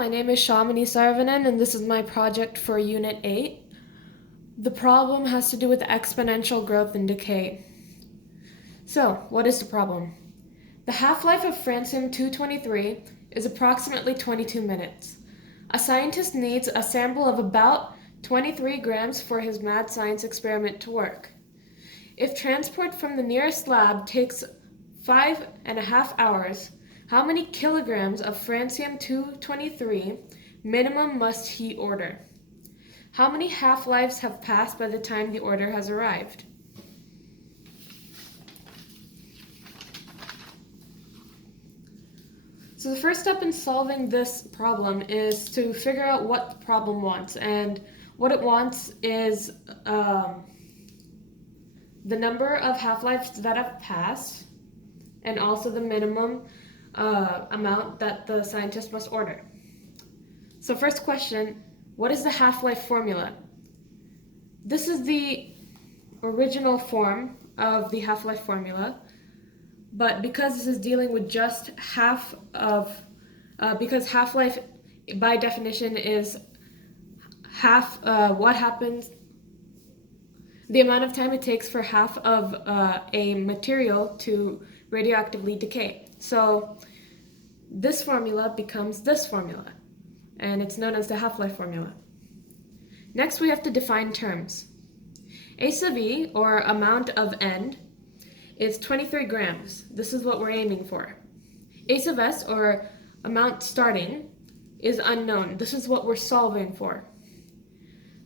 my name is Shamini Saravanan and this is my project for Unit 8. The problem has to do with exponential growth and decay. So, what is the problem? The half-life of francium-223 is approximately 22 minutes. A scientist needs a sample of about 23 grams for his mad science experiment to work. If transport from the nearest lab takes 5.5 hours, how many kilograms of francium-223 minimum must he order? How many half-lives have passed by the time the order has arrived? So the first step in solving this problem is to figure out what the problem wants. And what it wants is the number of half-lives that have passed and also the minimum amount that the scientist must order. So first question, what is the half-life formula? This is the original form of the half-life formula, but because this is dealing with just half of, because half-life by definition is half what happens, the amount of time it takes for half of a material to radioactively decay. So this formula becomes this formula, and it's known as the half-life formula. Next, we have to define terms. A sub E, or amount of N, is 23 grams. This is what we're aiming for. A sub S, or amount starting, is unknown. This is what we're solving for.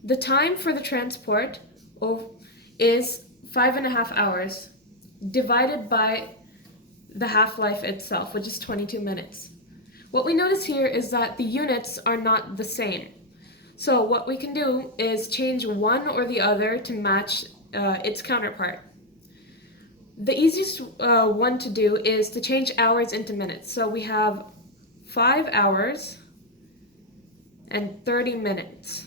The time for the transport is 5.5 hours divided by the half-life itself, which is 22 minutes. What we notice here is that the units are not the same. So what we can do is change one or the other to match its counterpart. The easiest one to do is to change hours into minutes. So we have 5 hours and 30 minutes.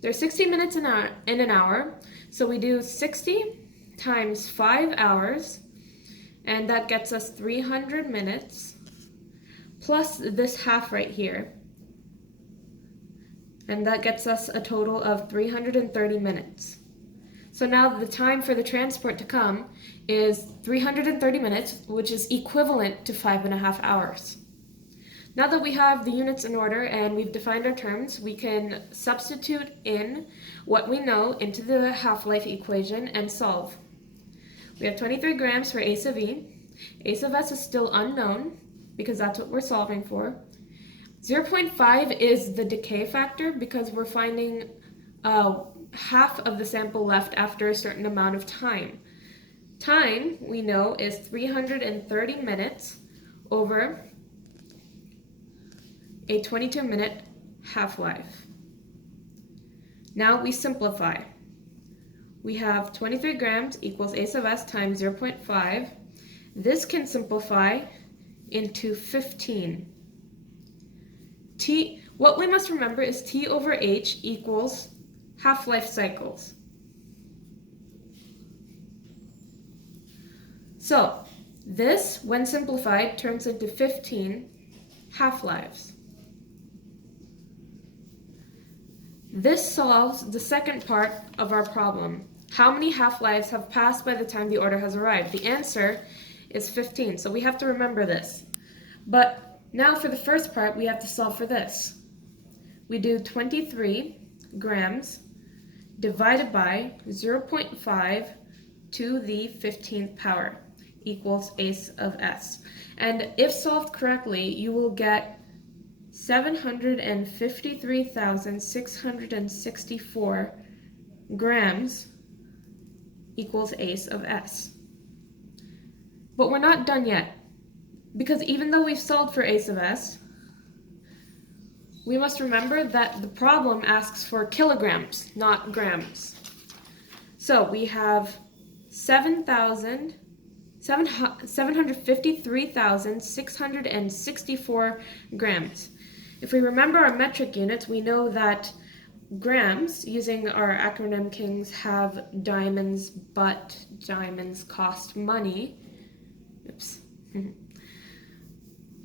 There's 60 minutes in an hour, so we do 60 times 5 hours, and that gets us 300 minutes, plus this half right here, and that gets us a total of 330 minutes. So now the time for the transport to come is 330 minutes, which is equivalent to 5.5 hours. Now that we have the units in order and we've defined our terms, we can substitute in what we know into the half-life equation and solve. We have 23 grams for A sub E. A sub S is still unknown because that's what we're solving for. 0.5 is the decay factor because we're finding half of the sample left after a certain amount of time. Time, we know, is 330 minutes over a 22-minute half-life. Now we simplify. We have 23 grams equals A sub S times 0.5. This can simplify into 15. What we must remember is T over H equals half-life cycles. So this, when simplified, turns into 15 half-lives. This solves the second part of our problem. How many half-lives have passed by the time the order has arrived? The answer is 15, so we have to remember this. But now for the first part, we have to solve for this. We do 23 grams divided by 0.5 to the 15th power equals A of S. And if solved correctly, you will get 753,664 grams equals A of S. But we're not done yet, because even though we've solved for A of S, we must remember that the problem asks for kilograms, not grams. So we have 753,664 grams. If we remember our metric units, we know that grams, using our acronym KINGS, have diamonds, but diamonds cost money. Oops.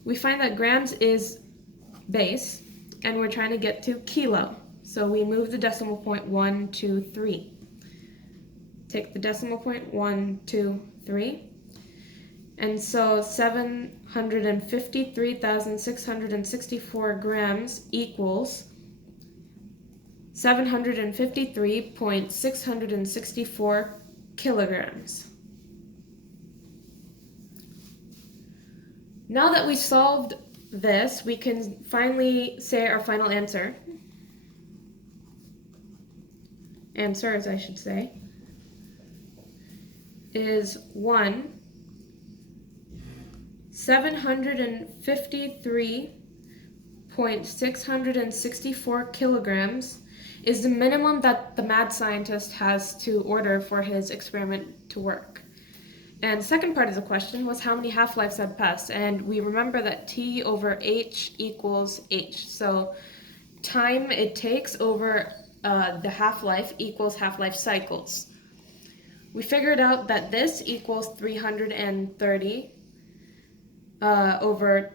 We find that grams is base, and we're trying to get to kilo. So we move the decimal point 1, 2, 3. Take the decimal point 1, 2, 3. And so 753,664 grams equals 753.664 kilograms. Now that we solved this, we can finally say our final answers, I should say, is 753.664 kilograms is the minimum that the mad scientist has to order for his experiment to work. And the second part of the question was how many half-lives had passed, and we remember that T over H equals H. So time it takes over the half-life equals half-life cycles. We figured out that this equals 330 over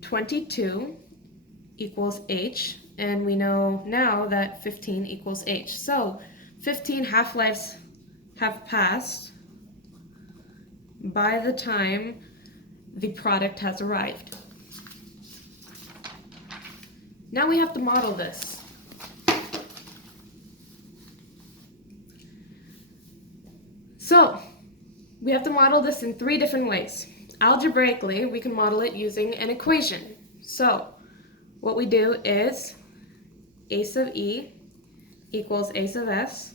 22 equals H, and we know now that 15 equals H. So 15 half-lives have passed by the time the product has arrived. Now we have to model this. So we have to model this in 3 different ways. Algebraically, we can model it using an equation. So what we do is A sub E equals A sub S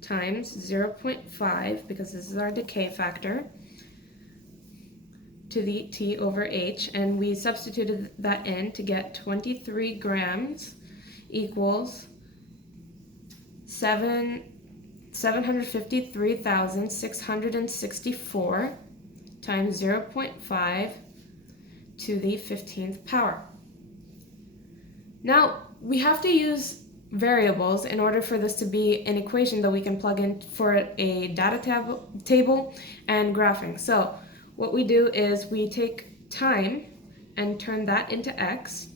times 0.5, because this is our decay factor, to the T over H, and we substituted that in to get 23 grams equals 753,664 times 0.5 to the 15th power. Now, we have to use variables in order for this to be an equation that we can plug in for a data table and graphing. So what we do is we take time and turn that into x,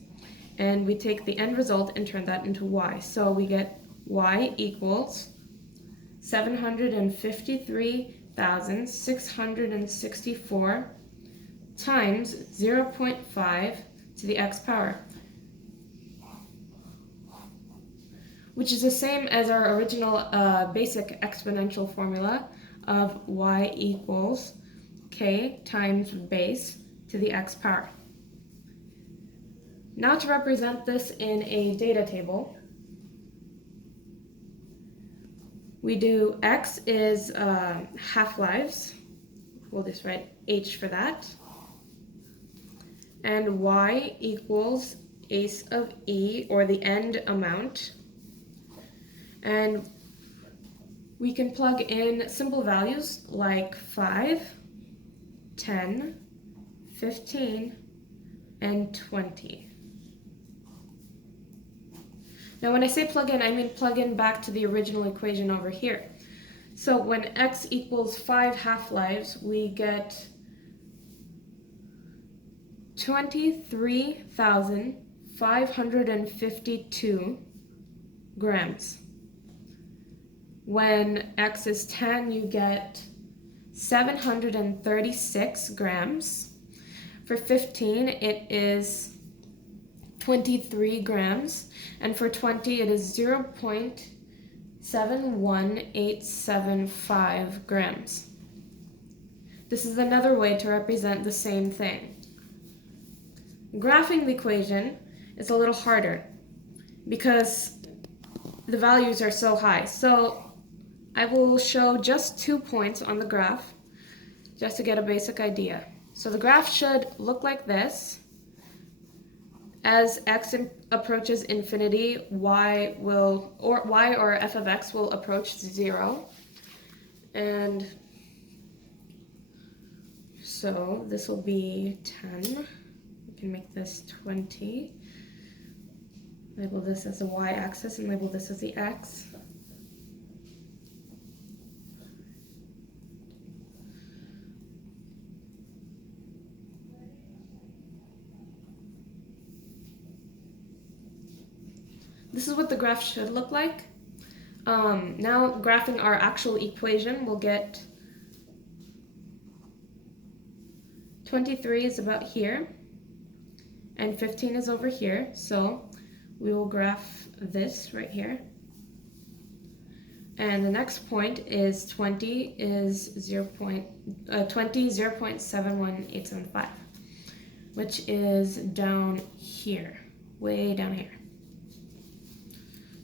and we take the end result and turn that into y. So we get y equals 753,664 times 0.5 to the x power, which is the same as our original basic exponential formula of y equals k times base to the x power. Now to represent this in a data table, we do x is half-lives, we'll just write h for that, and y equals A of E, or the end amount. And we can plug in simple values like 5, 10, 15, and 20. Now when I say plug in, I mean plug in back to the original equation over here. So when x equals 5 half-lives, we get 23,552 grams. When x is 10, you get 736 grams. For 15, it is 23 grams. And for 20, it is 0.71875 grams. This is another way to represent the same thing. Graphing the equation is a little harder because the values are so high. So I will show just 2 points on the graph just to get a basic idea. So the graph should look like this. As x approaches infinity, y or f of x will approach 0. And so this will be 10. We can make this 20. Label this as the y-axis and label this as the x. this is what the graph should look like. Now graphing our actual equation, we'll get 23 is about here, and 15 is over here, so we will graph this right here. And the next point is 20 is 0.71875, which is down here, way down here.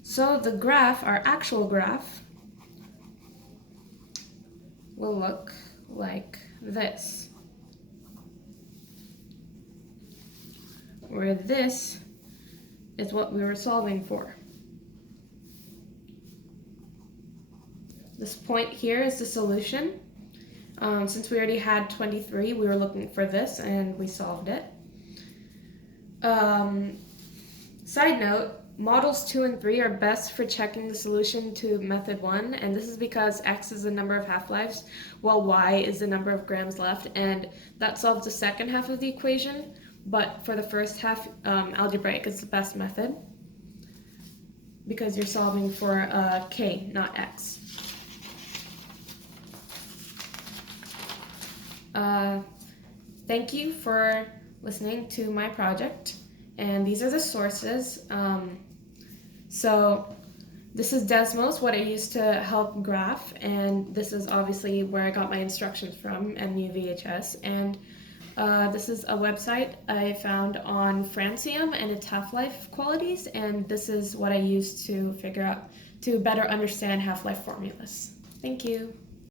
So the graph, our actual graph, will look like this, where this is what we were solving for. This point here is the solution. Since we already had 23, we were looking for this and we solved it. Side note, models 2 and 3 are best for checking the solution to method 1, and this is because x is the number of half-lives, while y is the number of grams left, and that solves the second half of the equation, but for the first half, algebraic is the best method, because you're solving for k, not x. Thank you for listening to my project, and these are the sources. So this is Desmos, what I used to help graph, and this is obviously where I got my instructions from, MUVHS, and this is a website I found on francium and its half-life qualities, and this is what I used to figure out, to better understand half-life formulas. Thank you.